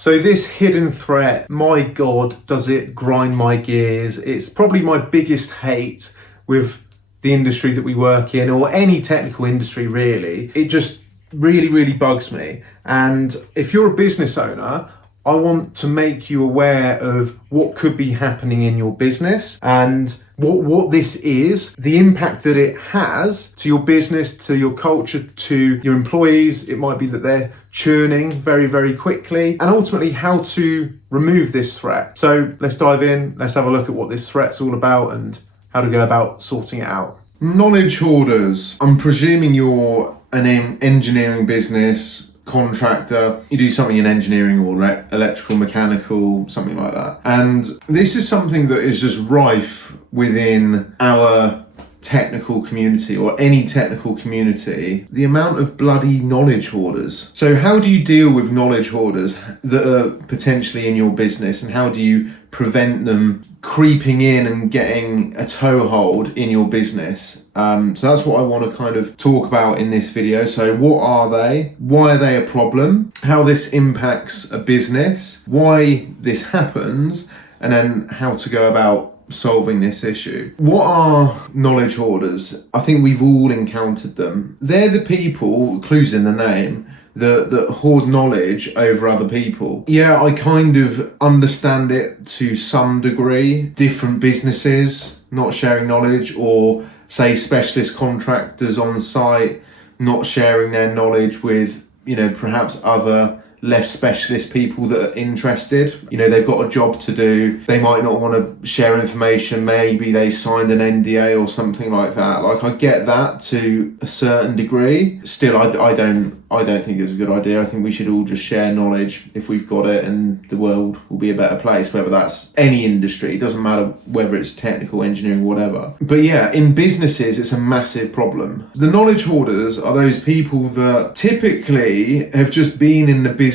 So this hidden threat, my God, does it grind my gears. It's probably my biggest hate with the industry that we work in, or any technical industry really. It just really bugs me. And if you're a business owner, I want to make you aware of what could be happening in your business and what this is, the impact that it has to your business, to your culture, to your employees. It might be that they're churning very quickly, and ultimately how to remove this threat. So let's dive in, let's have a look at what this threat's all about and how to go about sorting it out. Knowledge hoarders. I'm presuming you're an engineering business, contractor, you do something in engineering or electrical, mechanical, something like that. And this is something that is just rife within our technical community, or any technical community, the amount of bloody knowledge hoarders. So how do you deal with knowledge hoarders that are potentially in your business, and how do you prevent them creeping in and getting a toehold in your business? So that's what I want to kind of talk about in this video. So what are they? Why are they a problem? How this impacts a business? Why this happens? And then how to go about solving this issue. What are knowledge hoarders? I think we've all encountered them. They're the people, clues in the name, that hoard knowledge over other people. Yeah, I kind of understand it to some degree. Different businesses not sharing knowledge, or say specialist contractors on site not sharing their knowledge with, perhaps other less specialist people that are interested. They've got a job to do. They might not want to share information. Maybe they signed an NDA or something like that. Like, I get that to a certain degree. Still, I don't think it's a good idea. I think we should all just share knowledge if we've got it, and the world will be a better place, whether that's any industry. It doesn't matter whether it's technical, engineering, whatever. But yeah, in businesses, it's a massive problem. The knowledge hoarders are those people that typically have just been in the business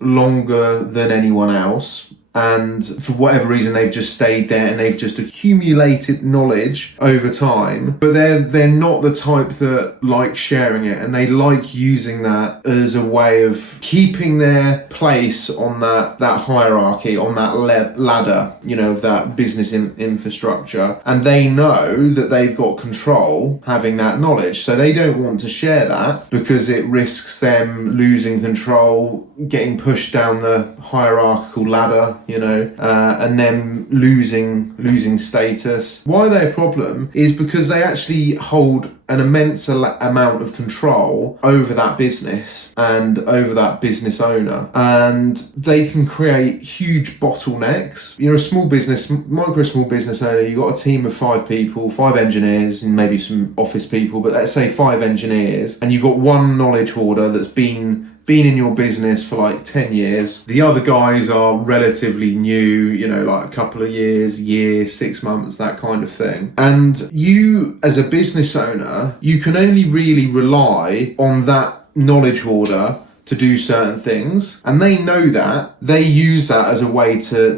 longer than anyone else, and for whatever reason they've just stayed there and they've just accumulated knowledge over time. But they're not the type that like sharing it, and they like using that as a way of keeping their place on that hierarchy, on that ladder, of that business infrastructure. And they know that they've got control having that knowledge, so they don't want to share that because it risks them losing control, getting pushed down the hierarchical ladder, and then losing status. Why they're a problem is because they actually hold an immense amount of control over that business and over that business owner, and they can create huge bottlenecks. You're a small business, small business owner, you've got a team of 5 people, 5 engineers and maybe some office people, but let's say 5 engineers, and you've got one knowledge hoarder that's been in your business for like 10 years. The other guys are relatively new, like a couple of years, year, 6 months, that kind of thing. And you, as a business owner, you can only really rely on that knowledge hoarder to do certain things, and they know that. They use that as a way to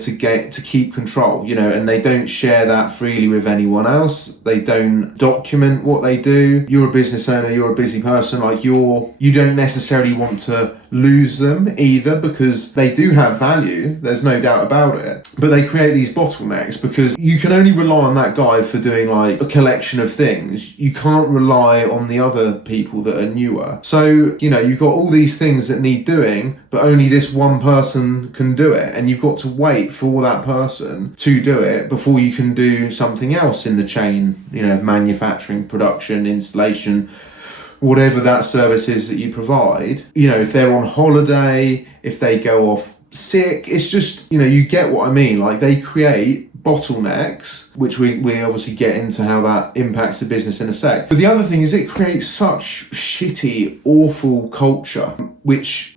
keep control, and they don't share that freely with anyone else. They don't document what they do. You're a business owner, you're a busy person, like you don't necessarily want to lose them either, because they do have value, there's no doubt about it. But they create these bottlenecks because you can only rely on that guy for doing like a collection of things. You can't rely on the other people that are newer. So, you've got all these things that need doing, but only this one person can do it, and you've got to wait for that person to do it before you can do something else in the chain, of manufacturing, production, installation, whatever that service is that you provide. If they're on holiday, if they go off sick, it's just, you get what I mean. Like, they create bottlenecks, which we obviously get into how that impacts the business in a sec. But the other thing is it creates such shitty, awful culture, which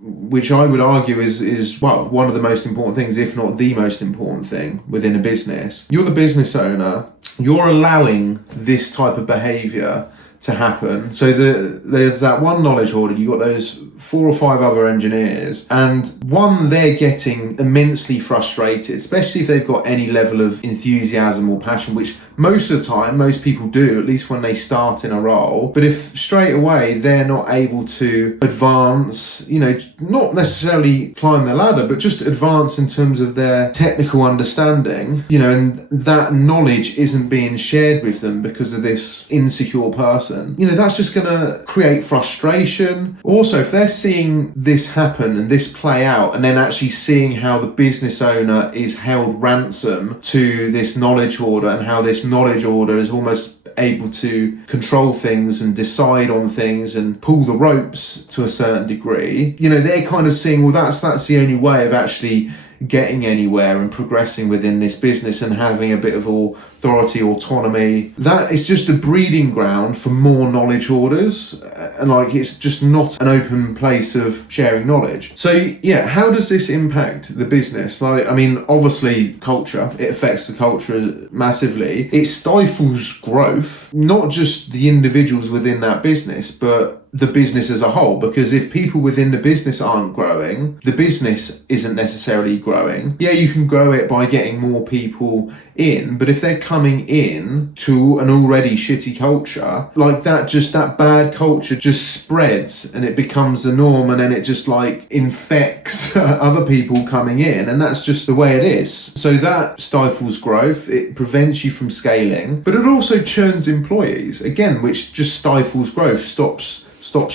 I would argue is one of the most important things, if not the most important thing within a business. You're the business owner, you're allowing this type of behavior to happen. So there's that one knowledge hoarder, you've got those 4 or 5 other engineers, and one, they're getting immensely frustrated, especially if they've got any level of enthusiasm or passion, which most of the time most people do, at least when they start in a role. But if straight away they're not able to advance, not necessarily climb the ladder, but just advance in terms of their technical understanding, and that knowledge isn't being shared with them because of this insecure person, that's just going to create frustration. Also, if they're seeing this happen and this play out, and then actually seeing how the business owner is held ransom to this knowledge hoarder, and how this knowledge hoarder is almost able to control things and decide on things and pull the ropes to a certain degree, they're kind of seeing, well, that's the only way of actually getting anywhere and progressing within this business and having a bit of authority, autonomy. That is just a breeding ground for more knowledge hoarders, and it's just not an open place of sharing knowledge. So yeah, how does this impact the business? Obviously culture, it affects the culture massively. It stifles growth, not just the individuals within that business, but the business as a whole, because if people within the business aren't growing, the business isn't necessarily growing. Yeah, you can grow it by getting more people in, but if they're coming in to an already shitty culture, that bad culture just spreads and it becomes the norm, and then it just infects other people coming in, and that's just the way it is. So that stifles growth, it prevents you from scaling, but it also churns employees again, which just stifles growth, stops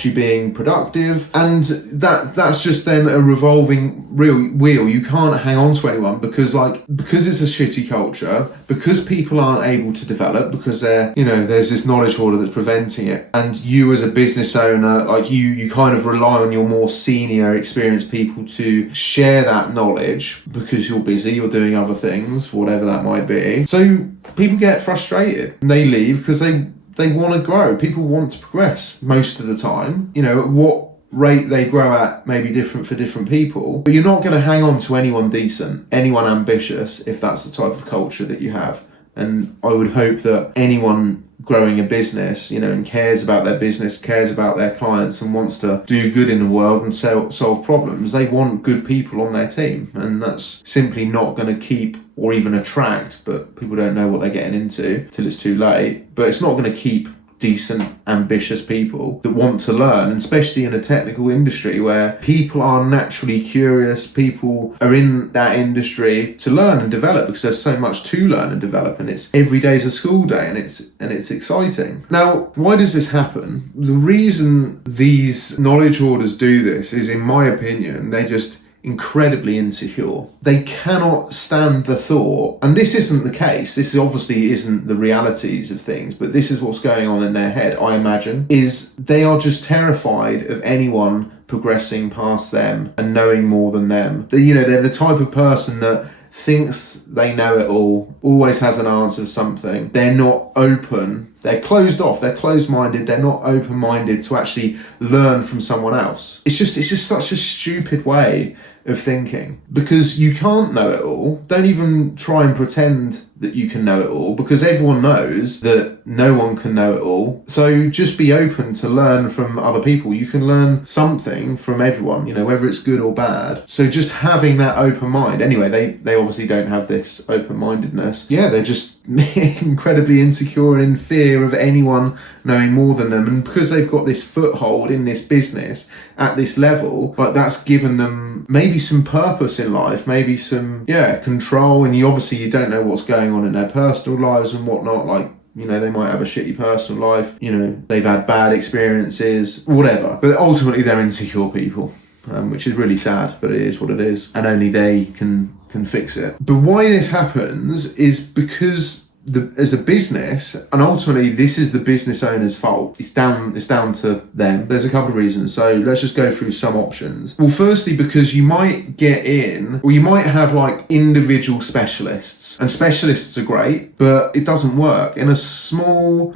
you being productive, and that's just then a revolving wheel. You can't hang on to anyone because it's a shitty culture, because people aren't able to develop, because there's this knowledge hoarder that's preventing it, and you as a business owner, you kind of rely on your more senior experienced people to share that knowledge because you're busy, you're doing other things, whatever that might be. So people get frustrated and they leave because they want to grow. People want to progress most of the time. At what rate they grow at may be different for different people, but you're not going to hang on to anyone decent, anyone ambitious, if that's the type of culture that you have. And I would hope that anyone growing a business, and cares about their business, cares about their clients, and wants to do good in the world and solve problems, they want good people on their team. And that's simply not going to keep or even attract, but people don't know what they're getting into till it's too late, but it's not going to keep decent, ambitious people that want to learn, and especially in a technical industry where people are naturally curious, people are in that industry to learn and develop because there's so much to learn and develop, and it's every day's a school day, and it's exciting. Now, why does this happen? The reason these knowledge hoarders do this is, in my opinion, they just incredibly insecure. They cannot stand the thought, and this isn't the case, this obviously isn't the realities of things, but this is what's going on in their head, I imagine, is they are just terrified of anyone progressing past them and knowing more than them. They're the type of person that thinks they know it all, always has an answer to something. They're not open, they're closed off, they're closed-minded, they're not open-minded to actually learn from someone else. It's just such a stupid way of thinking, because you can't know it all. Don't even try and pretend that you can know it all, because everyone knows that no one can know it all. So just be open to learn from other people. You can learn something from everyone, whether it's good or bad. So just having that open mind. Anyway, they obviously don't have this open-mindedness. Yeah, they're just incredibly insecure and in fear of anyone knowing more than them, and because they've got this foothold in this business at this level, that's given them maybe some purpose in life, maybe some control, and you don't know what's going on in their personal lives and whatnot. They might have a shitty personal life, they've had bad experiences, whatever, but ultimately they're insecure people, which is really sad, but it is what it is, and only they can fix it. But why this happens is because as a business, and ultimately this is the business owner's fault, it's down to them. There's a couple of reasons, so let's just go through some options. Well, firstly, because you might get in, or you might have individual specialists, and specialists are great, but it doesn't work. In a small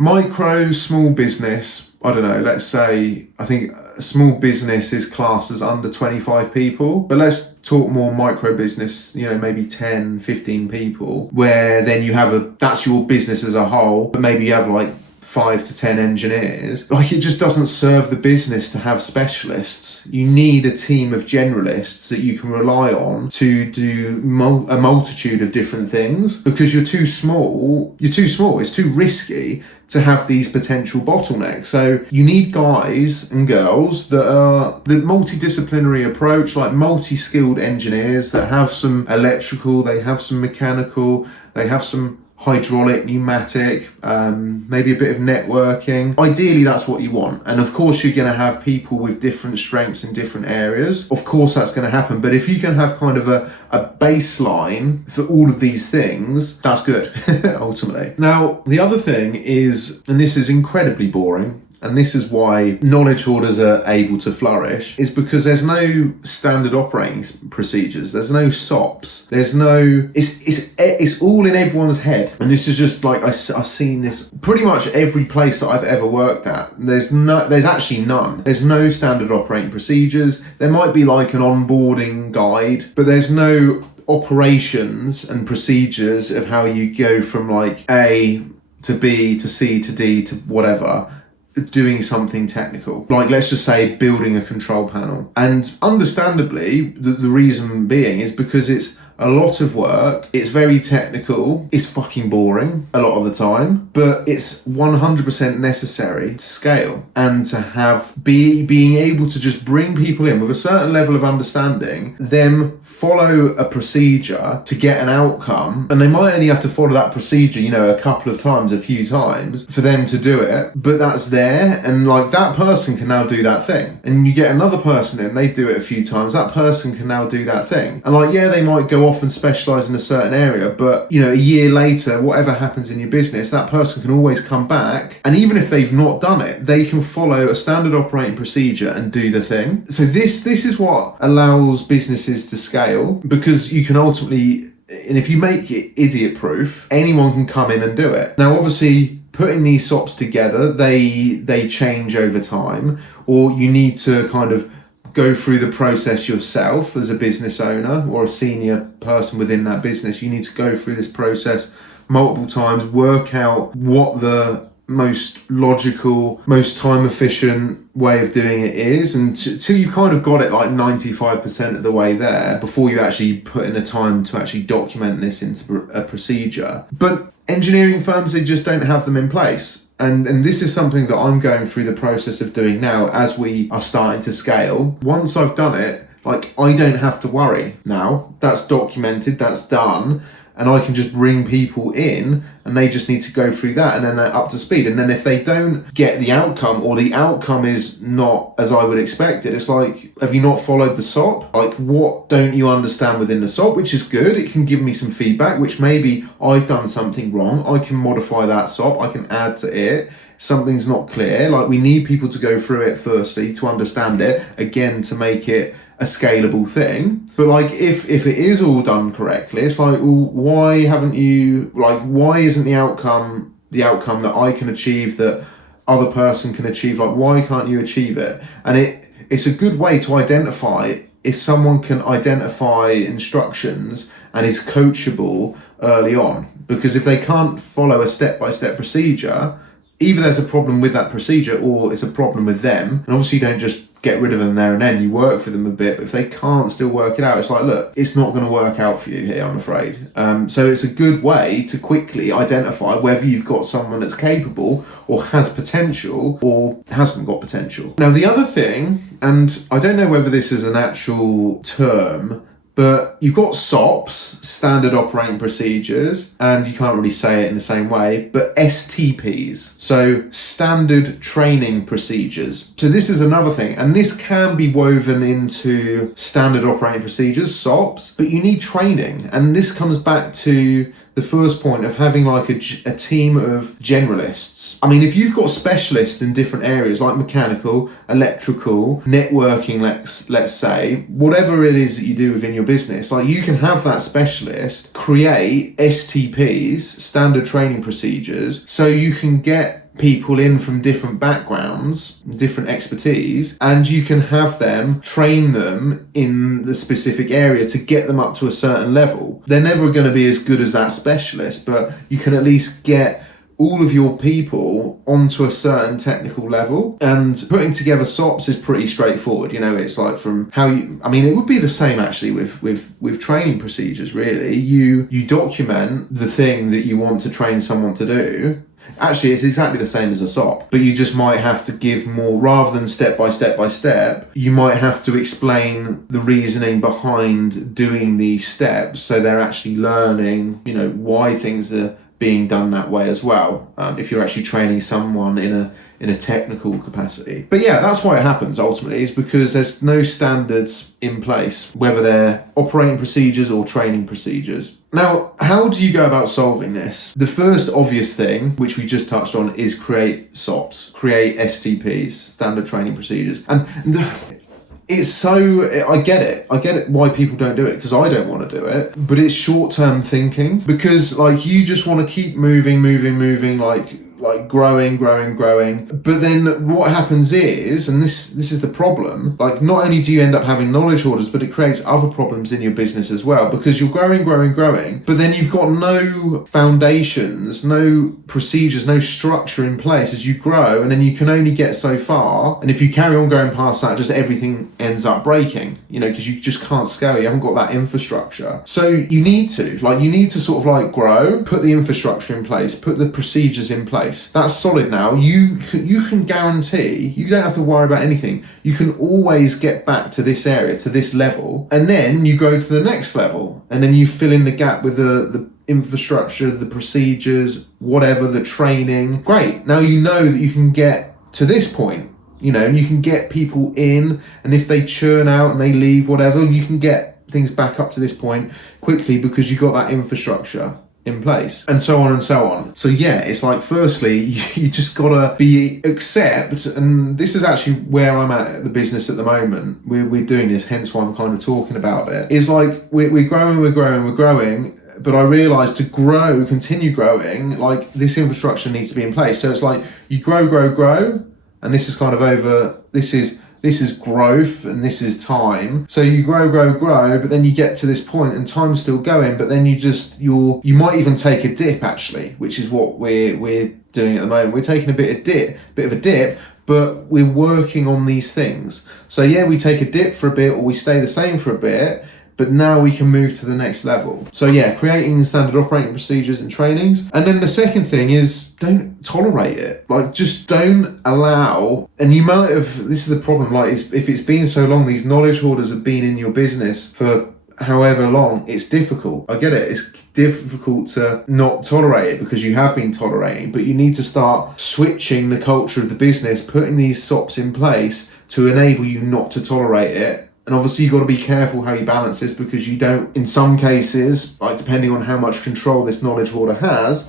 business, I don't know, let's say, I think a small business is classed as under 25 people, but let's talk more micro business, maybe 10, 15 people, where then you have that's your business as a whole, but maybe you have 5 to 10 engineers, like, it just doesn't serve the business to have specialists. You need a team of generalists that you can rely on to do a multitude of different things, because you're too small, it's too risky to have these potential bottlenecks. So you need guys and girls that are the multidisciplinary approach, like multi-skilled engineers that have some electrical, they have some mechanical, they have some hydraulic, pneumatic, maybe a bit of networking. Ideally, that's what you want. And of course, you're going to have people with different strengths in different areas. Of course, that's going to happen. But if you can have kind of a baseline for all of these things, that's good, ultimately. Now, the other thing is, and this is incredibly boring, and this is why knowledge hoarders are able to flourish, is because there's no standard operating procedures. There's no SOPs. There's no, it's all in everyone's head. And this is just like, I've seen this pretty much every place that I've ever worked at. There's actually none. There's no standard operating procedures. There might be like an onboarding guide, but there's no operations and procedures of how you go from like A to B to C to D to whatever, doing something technical, like let's just say building a control panel. And understandably, the reason being is because it's a lot of work, it's very technical, it's fucking boring a lot of the time, but it's 100% necessary to scale and to have being able to just bring people in with a certain level of understanding, them follow a procedure to get an outcome, and they might only have to follow that procedure, a couple of times, a few times for them to do it, but that's there, and like that person can now do that thing, and you get another person in, they do it a few times, that person can now do that thing, and like, yeah, they might go off and specialize in a certain area, but a year later, whatever happens in your business, that person can always come back, and even if they've not done it, they can follow a standard operating procedure and do the thing. So this is what allows businesses to scale, because you can ultimately, and if you make it idiot proof, anyone can come in and do it. Now obviously, putting these SOPs together, they change over time, or you need to kind of go through the process yourself as a business owner or a senior person within that business. You need to go through this process multiple times, work out what the most logical, most time efficient way of doing it is, and till you kind of got it like 95% of the way there before you actually put in the time to actually document this into a procedure. But engineering firms, they just don't have them in place. And this is something that I'm going through the process of doing now as we are starting to scale. Once I've done it, like, I don't have to worry now. That's documented, that's done, and I can just bring people in and they just need to go through that, and then they're up to speed. And then if they don't get the outcome, or the outcome is not as I would expect it, it's like, have you not followed the SOP? Like, what don't you understand within the SOP? Which is good, it can give me some feedback, which maybe I've done something wrong, I can modify that SOP, I can add to it. Something's not clear, like, we need people to go through it firstly to understand it, again, to make it a scalable thing. But like, if it is all done correctly, it's like, well, why isn't the outcome that I can achieve, that other person can achieve? Like, why can't you achieve it? And it's a good way to identify if someone can identify instructions and is coachable early on. Because if they can't follow a step-by-step procedure, either there's a problem with that procedure or it's a problem with them. And obviously you don't just get rid of them there and then, you work for them a bit, but if they can't still work it out, it's like, look, it's not going to work out for you here, I'm afraid. So it's a good way to quickly identify whether you've got someone that's capable or has potential or hasn't got potential. Now the other thing, and I don't know whether this is an actual term, but you've got SOPs, standard operating procedures, and you can't really say it in the same way, but STPs, so standard training procedures. So this is another thing, and this can be woven into standard operating procedures, SOPs, but you need training. And this comes back to the first point of having like a team of generalists. I mean, if you've got specialists in different areas like mechanical, electrical, networking, let's say, whatever it is that you do within your business, like, you can have that specialist create STPs, standard training procedures, so you can get people in from different backgrounds, different expertise, and you can have them train them in the specific area to get them up to a certain level. They're never going to be as good as that specialist, but you can at least get all of your people onto a certain technical level. And putting together SOPs is pretty straightforward. It's like from how it would be the same actually with training procedures, really. You document the thing that you want to train someone to do. Actually, it's exactly the same as a SOP, but you just might have to give more, rather than step by step, you might have to explain the reasoning behind doing these steps, so they're actually learning, why things are being done that way as well, if you're actually training someone in a technical capacity. But yeah, that's why it happens ultimately, is because there's no standards in place, whether they're operating procedures or training procedures. Now, how do you go about solving this? The first obvious thing, which we just touched on, is create SOPs, create STPs, standard training procedures. And it's so, I get it why people don't do it, because I don't want to do it, but it's short-term thinking, because you just want to keep moving, like growing. But then what happens is, and this is the problem, not only do you end up having knowledge hoarders, but it creates other problems in your business as well, because you're growing, but then you've got no foundations, no procedures, no structure in place as you grow, and then you can only get so far. And if you carry on going past that, just everything ends up breaking, because you just can't scale. You haven't got that infrastructure. So you need to sort of grow, put the infrastructure in place, put the procedures in place. That's solid now. You can guarantee, you don't have to worry about anything. You can always get back to this area, to this level, and then you go to the next level, and then you fill in the gap with the infrastructure, the procedures, whatever, the training. Great. Now you know that you can get to this point, and you can get people in, and if they churn out and they leave, whatever, you can get things back up to this point quickly because you've got that infrastructure in place, and so on and so on. So yeah, it's firstly, you just gotta accept, and this is actually where I'm at the business at the moment. We're doing this, hence why I'm kind of talking about it. It's we're growing, but I realised to continue growing, this infrastructure needs to be in place. So it's you grow, and this is kind of over, this is growth and this is time. So you grow, but then you get to this point and time's still going, but then you might even take a dip actually, which is what we're doing at the moment. We're taking a bit of a dip, but we're working on these things. So yeah, we take a dip for a bit, or we stay the same for a bit, but now we can move to the next level. So yeah, creating standard operating procedures and trainings. And then the second thing is, don't tolerate it. Just don't allow, and you might have, this is the problem, if it's been so long, these knowledge hoarders have been in your business for however long, it's difficult. I get it, it's difficult to not tolerate it because you have been tolerating, but you need to start switching the culture of the business, putting these SOPs in place to enable you not to tolerate it. And obviously you've got to be careful how you balance this, because you don't, in some cases, depending on how much control this knowledge hoarder has,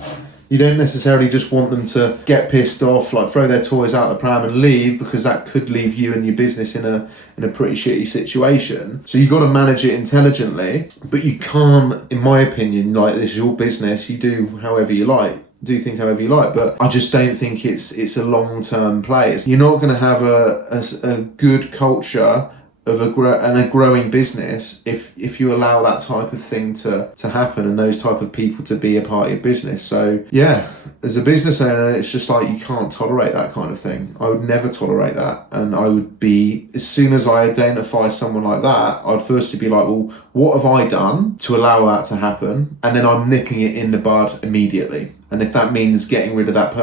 you don't necessarily just want them to get pissed off, throw their toys out the pram and leave, because that could leave you and your business in a pretty shitty situation. So you've got to manage it intelligently, but you can't, in my opinion, this is your business, you do however you like. Do things however you like, but I just don't think it's a long-term play. You're not going to have a good culture of a growing business if you allow that type of thing to happen, and those type of people to be a part of your business. So yeah, as a business owner, it's just you can't tolerate that kind of thing. I would never tolerate that, and I would be, as soon as I identify someone like that, I'd firstly be well, what have I done to allow that to happen? And then I'm nipping it in the bud immediately. And if that means getting rid of that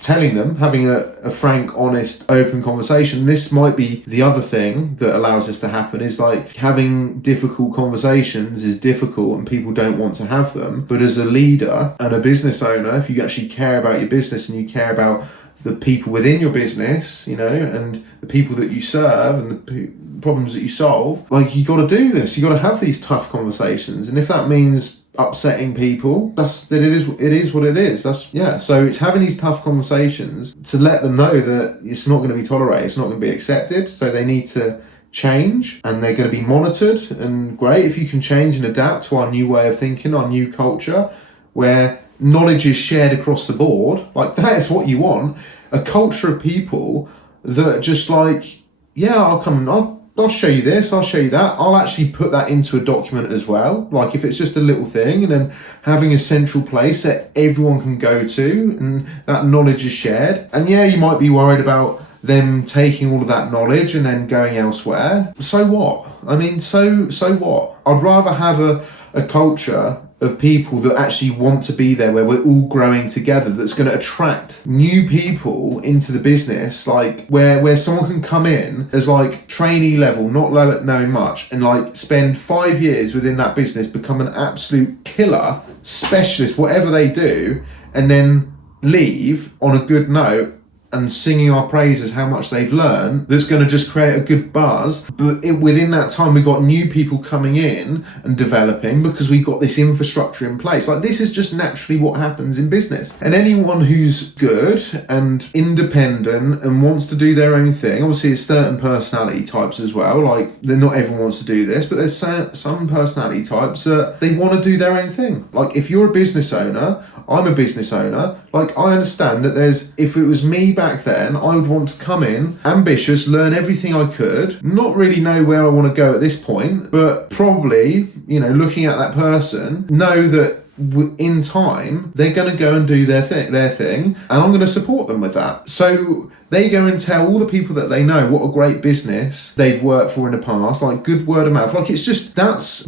telling them, having a frank, honest, open conversation. This might be the other thing that allows this to happen, is having difficult conversations is difficult and people don't want to have them. But as a leader and a business owner, if you actually care about your business and you care about the people within your business, and the people that you serve and the problems that you solve, you got to do this. You got to have these tough conversations. And if that means upsetting people, it is what it is. So it's having these tough conversations to let them know that it's not going to be tolerated, it's not going to be accepted, so they need to change, and they're going to be monitored. And great if you can change and adapt to our new way of thinking, our new culture, where knowledge is shared across the board. That is what you want, a culture of people that just I'll come and I'll I'll show you this, I'll show you that. I'll actually put that into a document as well. Like if it's just a little thing, and then having a central place that everyone can go to and that knowledge is shared. And yeah, you might be worried about them taking all of that knowledge and then going elsewhere. So what? I mean, so what? I'd rather have a culture of people that actually want to be there, where we're all growing together, that's going to attract new people into the business, like where someone can come in as like trainee level, not knowing much, and like spend 5 years within that business, become an absolute killer specialist, whatever they do, and then leave on a good note and singing our praises how much they've learned. That's going to just create a good buzz. But within that time, we've got new people coming in and developing, because we've got this infrastructure in place. Like this is just naturally what happens in business. And anyone who's good and independent and wants to do their own thing, obviously there's certain personality types as well. Like not everyone wants to do this, but there's some personality types that they want to do their own thing. Like if you're a business owner, I'm a business owner, like I understand that if it was me back then, I would want to come in, ambitious, learn everything I could, not really know where I want to go at this point, but probably, looking at that person, know that in time they're going to go and do their thing, and I'm going to support them with that. So they go and tell all the people that they know what a great business they've worked for in the past, like good word of mouth. Like it's just,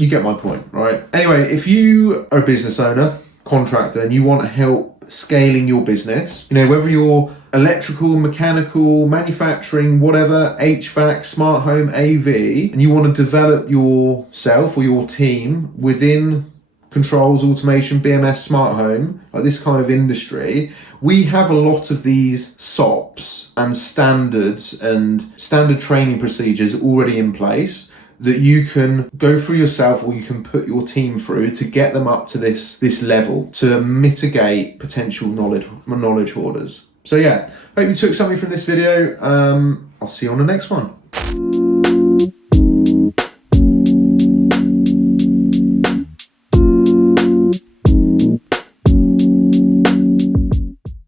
you get my point, right? Anyway, if you are a business owner, contractor, and you want to help scaling your business, whether you're electrical, mechanical, manufacturing, whatever, HVAC, smart home, AV, and you want to develop yourself or your team within controls, automation, BMS, smart home, like this kind of industry, we have a lot of these SOPs and standards and standard training procedures already in place that you can go through yourself, or you can put your team through to get them up to this level, to mitigate potential knowledge hoarders. So yeah, hope you took something from this video. I'll see you on the next one.